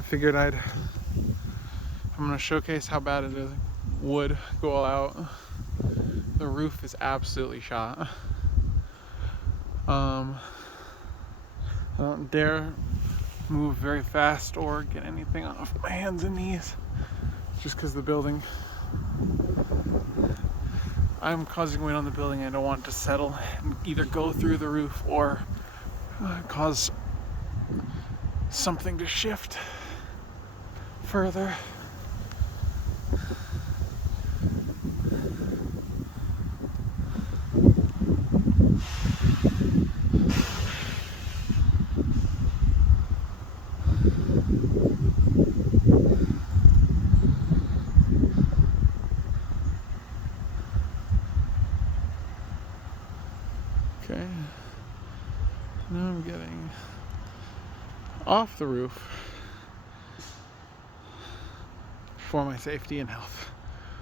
I figured I'm gonna showcase how bad it is. Would go all out. The roof is absolutely shot. I don't dare move very fast or get anything off my hands and knees just because the building, I'm causing weight on the building. I don't want it to settle and either go through the roof or cause something to shift further. Okay, now I'm getting off the roof for my safety and health.